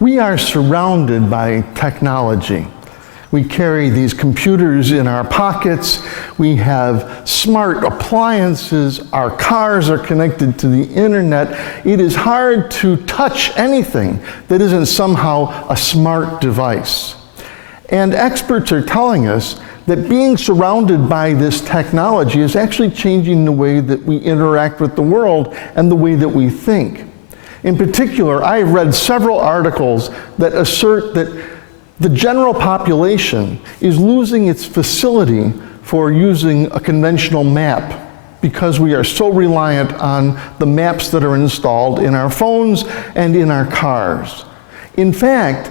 We are surrounded by technology. We carry these computers in our pockets. We have smart appliances. Our cars are connected to the internet. It is hard to touch anything that isn't somehow a smart device. And experts are telling us that being surrounded by this technology is actually changing the way that we interact with the world and the way that we think. In particular, I have read several articles that assert that the general population is losing its facility for using a conventional map because we are so reliant on the maps that are installed in our phones and in our cars. In fact,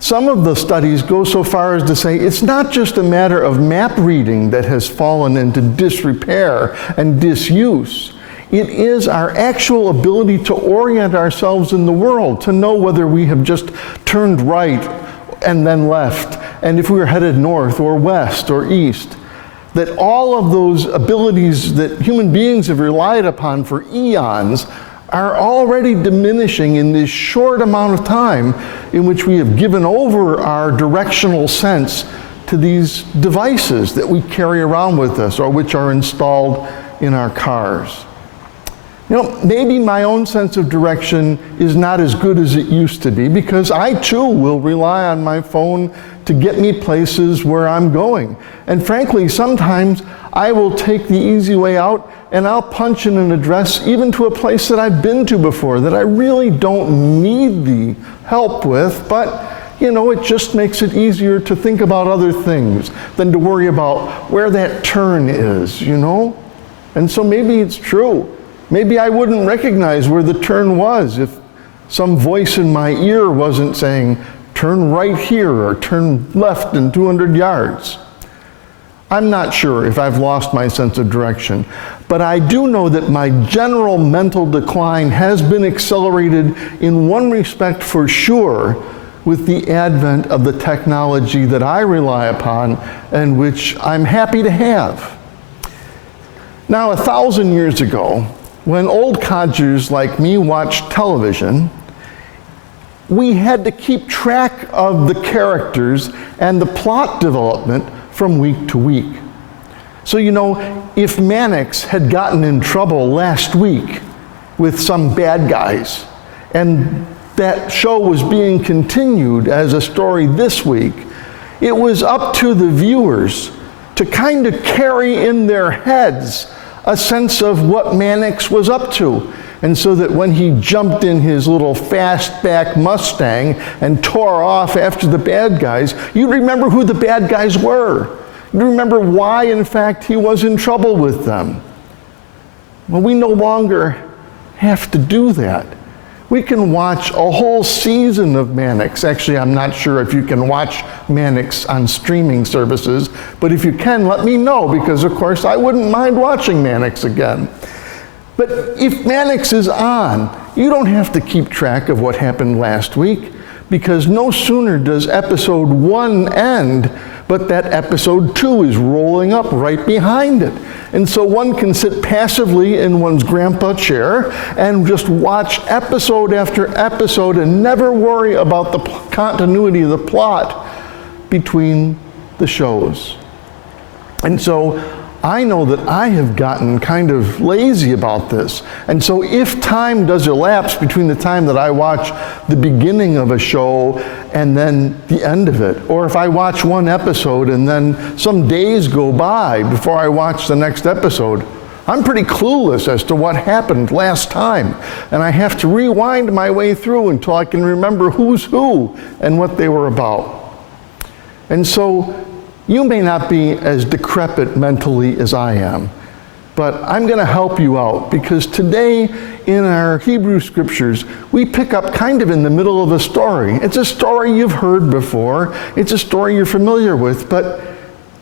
some of the studies go so far as to say it's not just a matter of map reading that has fallen into disrepair and disuse. It is our actual ability to orient ourselves in the world, to know whether we have just turned right and then left, and if we were headed north or west or east. That all of those abilities that human beings have relied upon for eons are already diminishing in this short amount of time in which we have given over our directional sense to these devices that we carry around with us or which are installed in our cars. You know, maybe my own sense of direction is not as good as it used to be because I too will rely on my phone to get me places where I'm going. And frankly, sometimes I will take the easy way out and I'll punch in an address even to a place that I've been to before that I really don't need the help with, but you know, it just makes it easier to think about other things than to worry about where that turn is, you know? And so maybe it's true. Maybe I wouldn't recognize where the turn was if some voice in my ear wasn't saying, turn right here or turn left in 200 yards. I'm not sure if I've lost my sense of direction, but I do know that my general mental decline has been accelerated in one respect for sure with the advent of the technology that I rely upon and which I'm happy to have. Now, 1,000 years ago, when old codgers like me watched television, we had to keep track of the characters and the plot development from week to week. So, you know, if Mannix had gotten in trouble last week with some bad guys, and that show was being continued as a story this week, it was up to the viewers to kind of carry in their heads a sense of what Mannix was up to. And so that when he jumped in his little fastback Mustang and tore off after the bad guys, you'd remember who the bad guys were. You'd remember why, in fact, he was in trouble with them. Well, we no longer have to do that. We can watch a whole season of Mannix. Actually, I'm not sure if you can watch Mannix on streaming services, but if you can, let me know, because of course I wouldn't mind watching Mannix again. But if Mannix is on, you don't have to keep track of what happened last week, because no sooner does episode 1 end, but that episode 2 is rolling up right behind it. And so one can sit passively in one's grandpa chair and just watch episode after episode and never worry about the continuity of the plot between the shows. And so I know that I have gotten kind of lazy about this. And so if time does elapse between the time that I watch the beginning of a show and then the end of it, or if I watch one episode and then some days go by before I watch the next episode, I'm pretty clueless as to what happened last time. And I have to rewind my way through until I can remember who's who and what they were about. And so you may not be as decrepit mentally as I am, but I'm going to help you out, because today in our Hebrew scriptures, we pick up kind of in the middle of a story. It's a story you've heard before. It's a story you're familiar with, but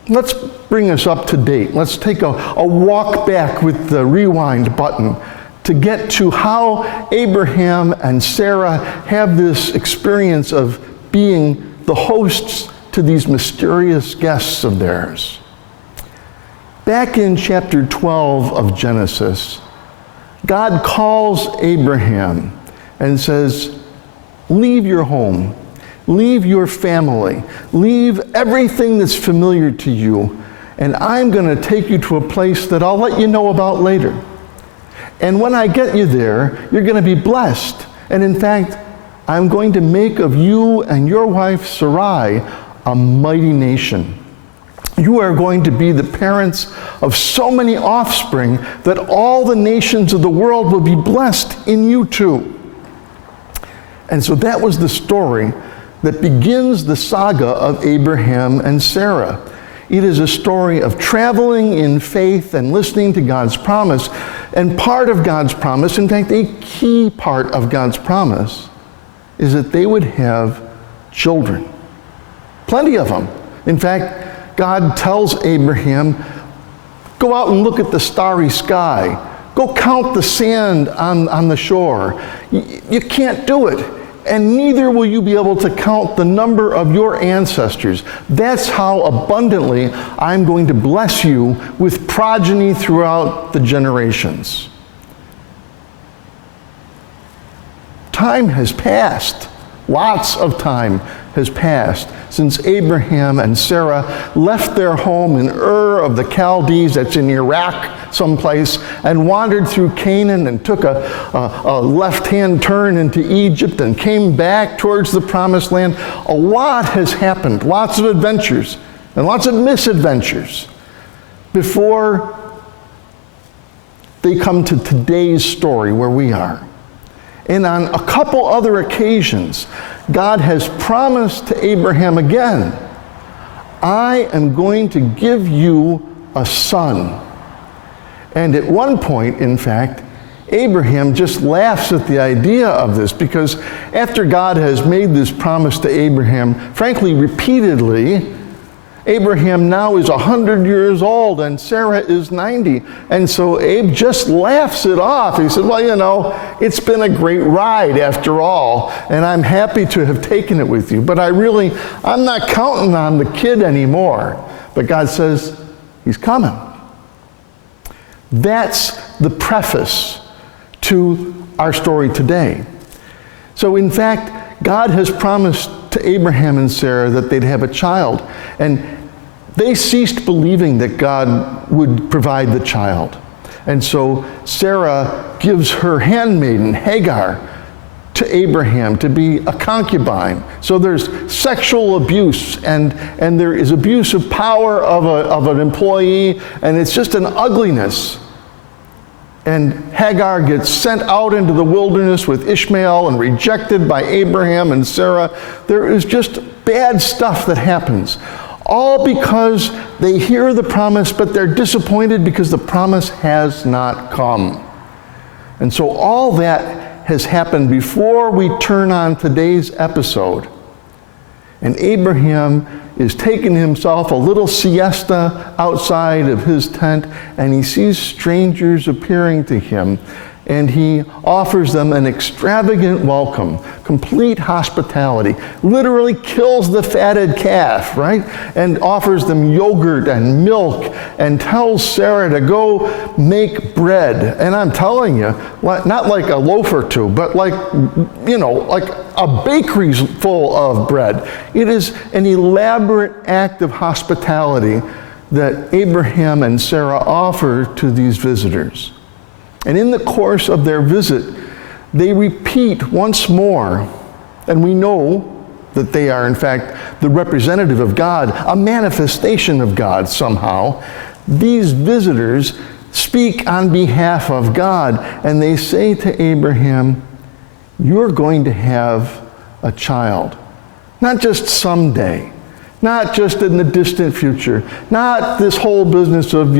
let's bring us up to date. Let's take a walk back with the rewind button to get to how Abraham and Sarah have this experience of being the hosts to these mysterious guests of theirs. Back in chapter 12 of Genesis, God calls Abraham and says, leave your home, leave your family, leave everything that's familiar to you, and I'm going to take you to a place that I'll let you know about later. And when I get you there, you're going to be blessed. And in fact, I'm going to make of you and your wife Sarai a mighty nation. You are going to be the parents of so many offspring that all the nations of the world will be blessed in you too. And so that was the story that begins the saga of Abraham and Sarah. It is a story of traveling in faith and listening to God's promise. And part of God's promise, in fact, a key part of God's promise, is that they would have children. Plenty of them. In fact, God tells Abraham, go out and look at the starry sky. Go count the sand on the shore. You can't do it. And neither will you be able to count the number of your ancestors. That's how abundantly I'm going to bless you with progeny throughout the generations. Time has passed. Lots of time has passed since Abraham and Sarah left their home in Ur of the Chaldees, that's in Iraq someplace, and wandered through Canaan and took a left-hand turn into Egypt and came back towards the Promised Land. A lot has happened, lots of adventures and lots of misadventures before they come to today's story where we are. And on a couple other occasions, God has promised to Abraham again, I am going to give you a son. And at one point, in fact, Abraham just laughs at the idea of this, because after God has made this promise to Abraham, frankly, repeatedly, Abraham now is 100 years old and Sarah is 90. And so Abe just laughs it off. He said, well, you know, it's been a great ride after all, and I'm happy to have taken it with you. But I'm not counting on the kid anymore. But God says, he's coming. That's the preface to our story today. So in fact, God has promised to Abraham and Sarah that they'd have a child. And they ceased believing that God would provide the child. And so Sarah gives her handmaiden, Hagar, to Abraham to be a concubine. So there's sexual abuse, and there is abuse of power of an employee, and it's just an ugliness. And Hagar gets sent out into the wilderness with Ishmael and rejected by Abraham and Sarah. There is just bad stuff that happens. All because they hear the promise, but they're disappointed because the promise has not come. And so all that has happened before we turn on today's episode. And Abraham is taking himself a little siesta outside of his tent, and he sees strangers appearing to him, and he offers them an extravagant welcome, complete hospitality, literally kills the fatted calf, right? And offers them yogurt and milk, and tells Sarah to go make bread. And I'm telling you, not like a loaf or two, but like a bakery's full of bread. It is an elaborate act of hospitality that Abraham and Sarah offer to these visitors. And in the course of their visit, they repeat once more, and we know that they are in fact the representative of God, a manifestation of God somehow. These visitors speak on behalf of God, and they say to Abraham, you're going to have a child. Not just someday, not just in the distant future, not this whole business of,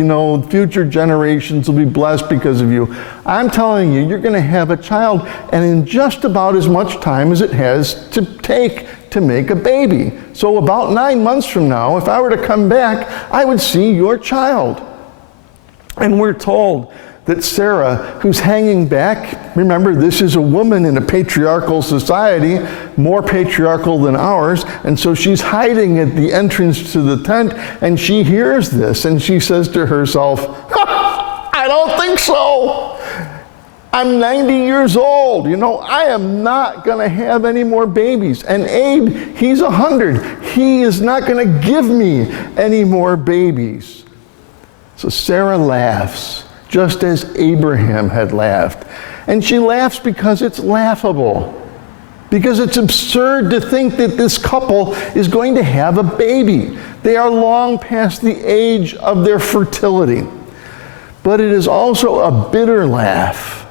future generations will be blessed because of you. I'm telling you, you're going to have a child, and in just about as much time as it has to take to make a baby. So about 9 months from now, if I were to come back, I would see your child. And we're told that Sarah, who's hanging back, remember, this is a woman in a patriarchal society, more patriarchal than ours, and so she's hiding at the entrance to the tent, and she hears this, and she says to herself, I don't think so. I'm 90 years old. I am not going to have any more babies. And Abe, he's 100. He is not going to give me any more babies. So Sarah laughs, just as Abraham had laughed. And she laughs because it's laughable. Because it's absurd to think that this couple is going to have a baby. They are long past the age of their fertility. But it is also a bitter laugh.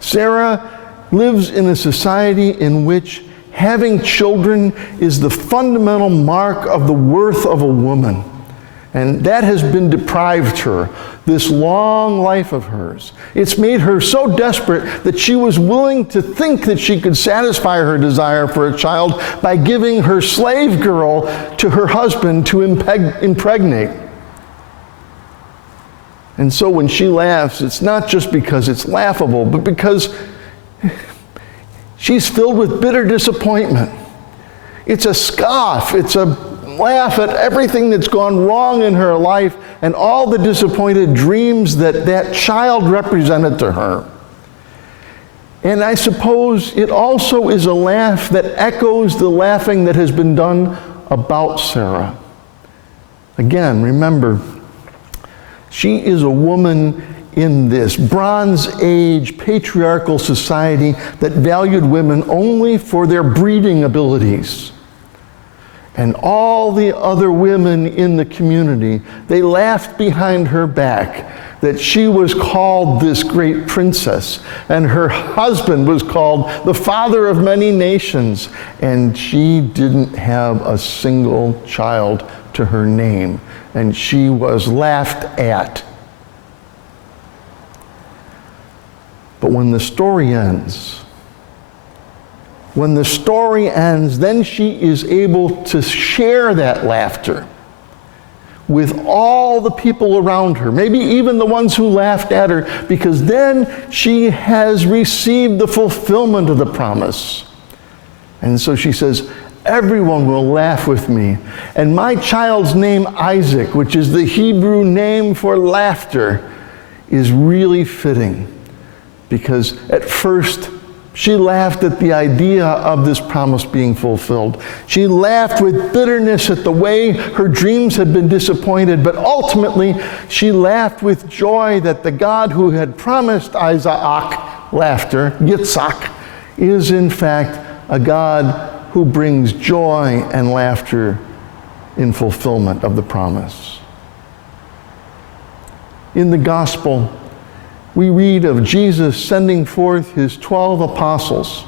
Sarah lives in a society in which having children is the fundamental mark of the worth of a woman. And that has been deprived her, this long life of hers. It's made her so desperate that she was willing to think that she could satisfy her desire for a child by giving her slave girl to her husband to impregnate. And so when she laughs, it's not just because it's laughable, but because she's filled with bitter disappointment. It's a scoff. It's a laugh at everything that's gone wrong in her life and all the disappointed dreams that child represented to her. And I suppose it also is a laugh that echoes the laughing that has been done about Sarah. Again, remember, she is a woman in this Bronze Age patriarchal society that valued women only for their breeding abilities. And all the other women in the community, they laughed behind her back that she was called this great princess, and her husband was called the father of many nations, and she didn't have a single child to her name, and she was laughed at. But when the story ends, then she is able to share that laughter with all the people around her, maybe even the ones who laughed at her, because then she has received the fulfillment of the promise. And so she says, everyone will laugh with me. And my child's name, Isaac, which is the Hebrew name for laughter, is really fitting, because at first she laughed at the idea of this promise being fulfilled. She laughed with bitterness at the way her dreams had been disappointed, but ultimately she laughed with joy that the God who had promised Isaac laughter, Yitzhak, is in fact a God who brings joy and laughter in fulfillment of the promise. In the gospel, we read of Jesus sending forth his 12 apostles.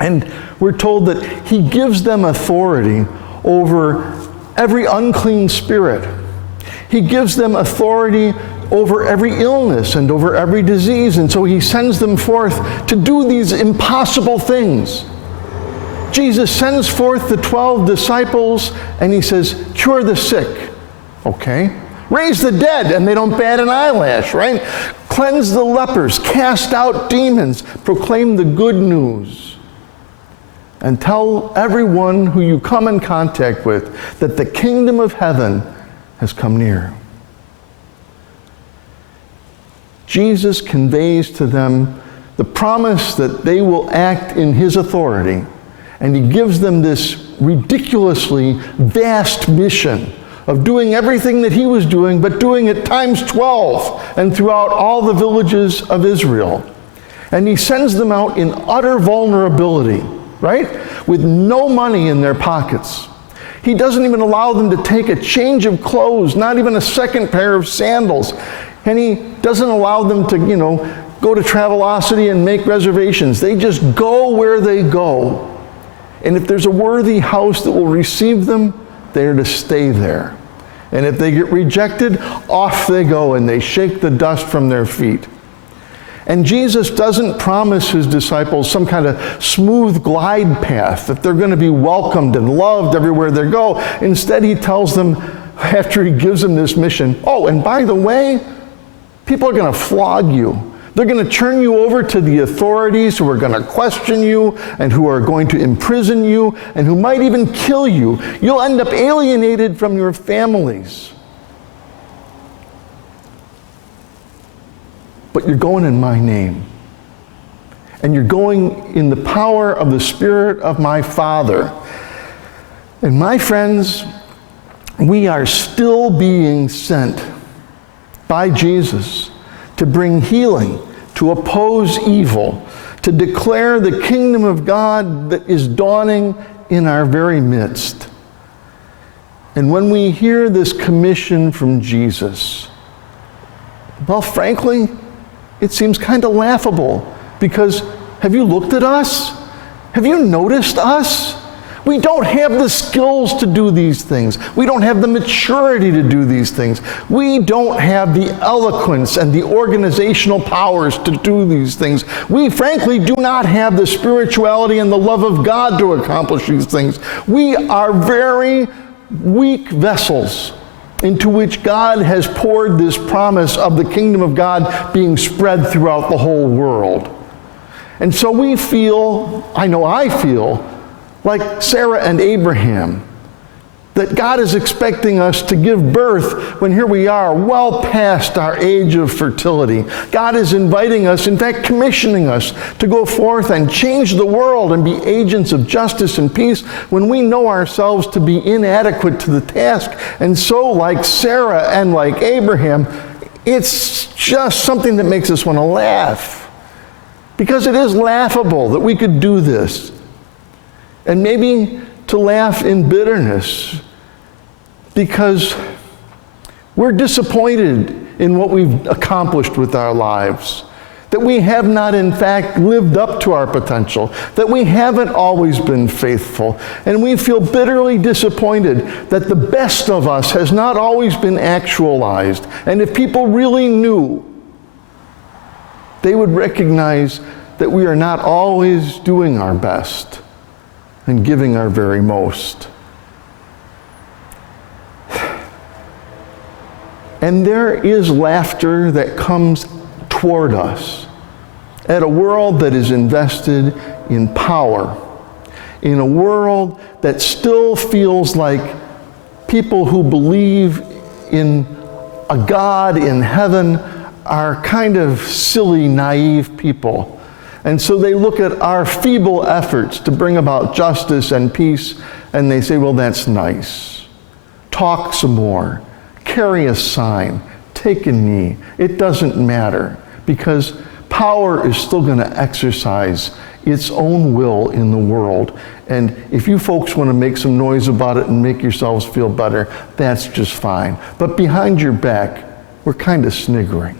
And we're told that he gives them authority over every unclean spirit. He gives them authority over every illness and over every disease. And so he sends them forth to do these impossible things. Jesus sends forth the 12 disciples and he says, cure the sick. Okay. Raise the dead, and they don't bat an eyelash, right? Cleanse the lepers, cast out demons, proclaim the good news, and tell everyone who you come in contact with that the kingdom of heaven has come near. Jesus conveys to them the promise that they will act in his authority, and he gives them this ridiculously vast mission of doing everything that he was doing, but doing it times 12 and throughout all the villages of Israel. And he sends them out in utter vulnerability, right? With no money in their pockets. He doesn't even allow them to take a change of clothes, not even a second pair of sandals. And he doesn't allow them to, go to Travelocity and make reservations. They just go where they go. And if there's a worthy house that will receive them, they're to stay there. And if they get rejected, off they go and they shake the dust from their feet. And Jesus doesn't promise his disciples some kind of smooth glide path that they're going to be welcomed and loved everywhere they go. Instead, he tells them, after he gives them this mission, oh, and by the way, people are going to flog you. They're going to turn you over to the authorities who are going to question you and who are going to imprison you and who might even kill you. You'll end up alienated from your families. but you're going in my name. And you're going in the power of the Spirit of my Father. And my friends, we are still being sent by Jesus to bring healing, to oppose evil, to declare the kingdom of God that is dawning in our very midst. And when we hear this commission from Jesus, well, frankly, it seems kind of laughable, because have you looked at us? Have you noticed us? We don't have the skills to do these things. We don't have the maturity to do these things. We don't have the eloquence and the organizational powers to do these things. We frankly do not have the spirituality and the love of God to accomplish these things. We are very weak vessels into which God has poured this promise of the kingdom of God being spread throughout the whole world. And so we feel, I feel, like Sarah and Abraham, that God is expecting us to give birth when here we are, well past our age of fertility. God is inviting us, in fact, commissioning us to go forth and change the world and be agents of justice and peace when we know ourselves to be inadequate to the task. And so, like Sarah and like Abraham, it's just something that makes us want to laugh. Because it is laughable that we could do this. And maybe to laugh in bitterness, because we're disappointed in what we've accomplished with our lives, that we have not in fact lived up to our potential, that we haven't always been faithful, and we feel bitterly disappointed that the best of us has not always been actualized. And if people really knew, they would recognize that we are not always doing our best and giving our very most. And there is laughter that comes toward us at a world that is invested in power, in a world that still feels like people who believe in a God in heaven are kind of silly, naive people. And so they look at our feeble efforts to bring about justice and peace, and they say, well, that's nice. Talk some more. Carry a sign. Take a knee. It doesn't matter, because power is still going to exercise its own will in the world. And if you folks want to make some noise about it and make yourselves feel better, that's just fine. But behind your back, we're kind of sniggering.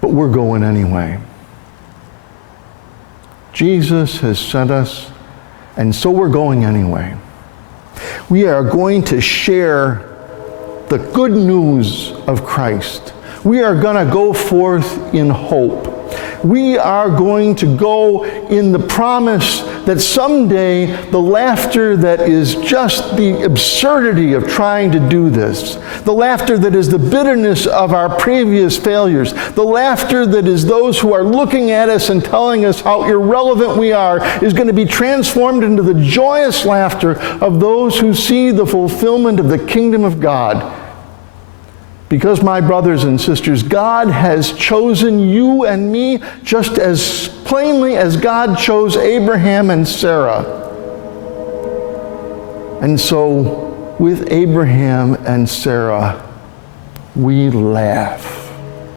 But we're going anyway. Jesus has sent us, and so we're going anyway. We are going to share the good news of Christ. We are going to go forth in hope. We are going to go in the promise that someday the laughter that is just the absurdity of trying to do this, the laughter that is the bitterness of our previous failures, the laughter that is those who are looking at us and telling us how irrelevant we are, is going to be transformed into the joyous laughter of those who see the fulfillment of the kingdom of God. Because, my brothers and sisters, God has chosen you and me just as plainly as God chose Abraham and Sarah. And so, with Abraham and Sarah, we laugh.